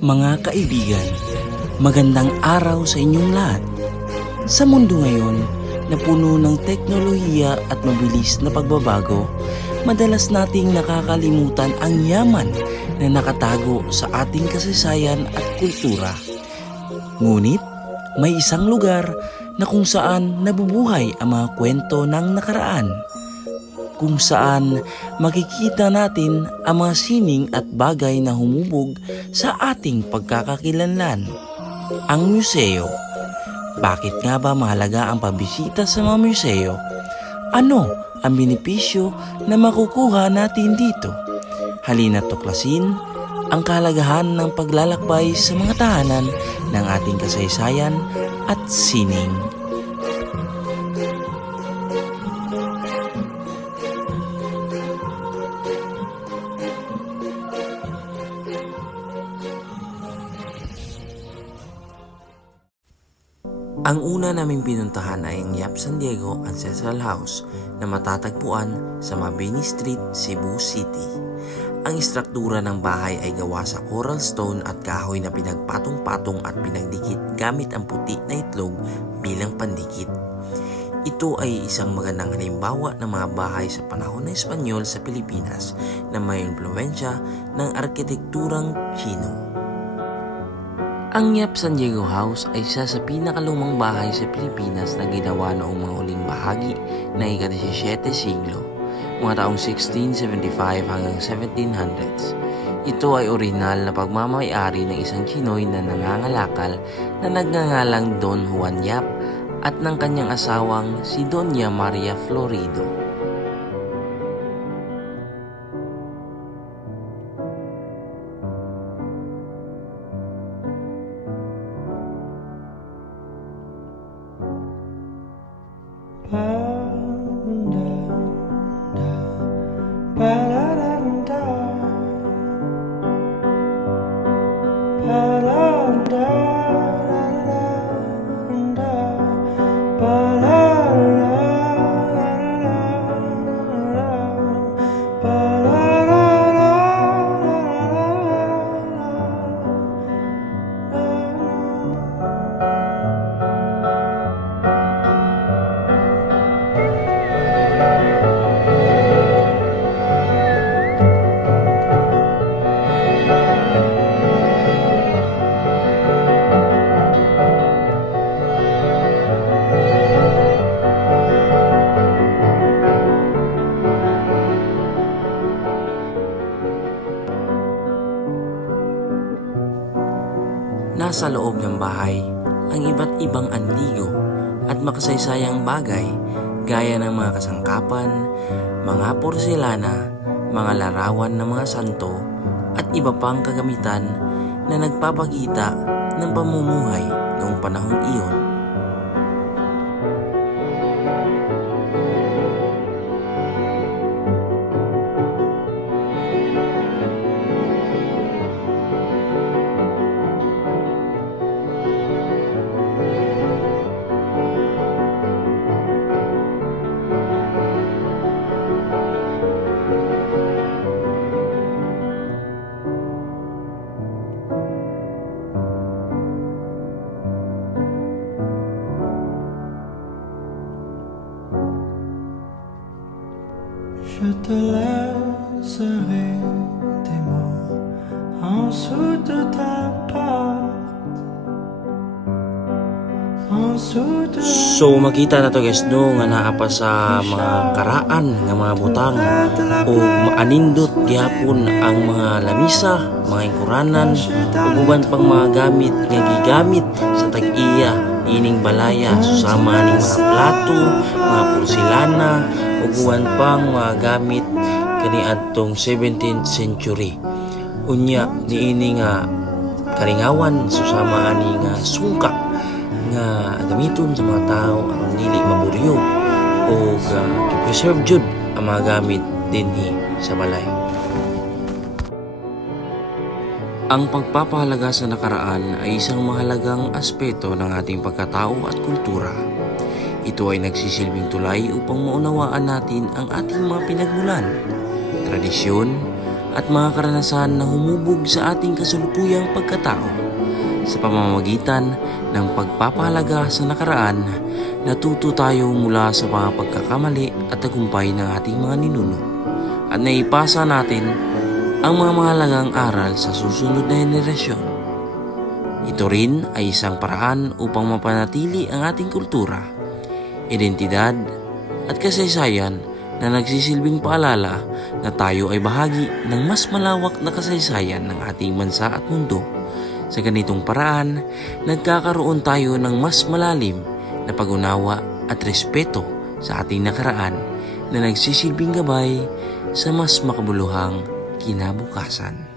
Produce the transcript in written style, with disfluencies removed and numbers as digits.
Mga kaibigan, magandang araw sa inyong lahat. Sa mundo ngayon na puno ng teknolohiya at mabilis na pagbabago, madalas nating nakakalimutan ang yaman na nakatago sa ating kasaysayan at kultura. Ngunit may isang lugar na kung saan nabubuhay ang mga kwento ng nakaraan, kung saan makikita natin ang mga sining at bagay na humubog sa ating pagkakakilanlan. Ang museo. Bakit nga ba mahalaga ang pabisita sa mga museo? Ano ang benepisyo na makukuha natin dito? Halina't tuklasin ang kahalagahan ng paglalakbay sa mga tahanan ng ating kasaysayan at sining. Ang una naming pinuntahan ay ang Yap San Diego Ancestral House na matatagpuan sa Mabini Street, Cebu City. Ang istruktura ng bahay ay gawa sa coral stone at kahoy na pinagpatong-patong at pinagdikit gamit ang puti na itlog bilang pandikit. Ito ay isang magandang halimbawa ng mga bahay sa panahon ng Espanyol sa Pilipinas na may impluwensya ng arkitekturang Chino. Ang Yap San Diego House ay isa sa pinakalumang bahay sa Pilipinas na ginawa noong mga huling bahagi ng ika-17 siglo, mga taong 1675 hanggang 1700s. Ito ay orihinal na pagmamay-ari ng isang Chinoy na nangangalakal na nagngangalang Don Juan Yap at ng kanyang asawang si Doña Maria Florido. Nasa loob ng bahay ang iba't ibang antigo at makasaysayang bagay gaya ng mga kasangkapan, mga porselana, mga larawan ng mga santo at iba pang kagamitan na nagpapakita ng pamumuhay noong panahong iyon. Je te laisserai des mots en dessous de ta porte, en dessous de... So makita na to guys no nga naa pa sa mga karaan nga mga butang o maanindot gyapon ang mga lamisa, mga ingkuranan ug uban pang mga gamit nga gigamit sa tag-iya ining balaya susama ning mga plato, mga porselana ug uban pang mga gamit kaniadtong 17th century. Unya niini nga karingawan susama ani nga sungka nga gamiton sa mga tao aron dili maburyo o i-preserve jud ang mga gamit dinhi sa balay. Ang pagpapahalaga sa nakaraan ay isang mahalagang aspeto ng ating pagkatao at kultura. Ito ay nagsisilbing tulay upang maunawaan natin ang ating mga pinagmulan, tradisyon, at mga karanasan na humubog sa ating kasalukuyang pagkatao. Sa pamamagitan ng pagpapahalaga sa nakaraan, natuto tayo mula sa mga pagkakamali at tagumpay ng ating mga ninuno at naipasa natin ang mga mahalagang aral sa susunod na henerasyon. Ito rin ay isang paraan upang mapanatili ang ating kultura, identidad at kasaysayan na nagsisilbing paalala na tayo ay bahagi ng mas malawak na kasaysayan ng ating bansa at mundo. Sa ganitong paraan, nagkakaroon tayo ng mas malalim na pag-unawa at respeto sa ating nakaraan na nagsisilbing gabay sa mas makabuluhang kinabukasan.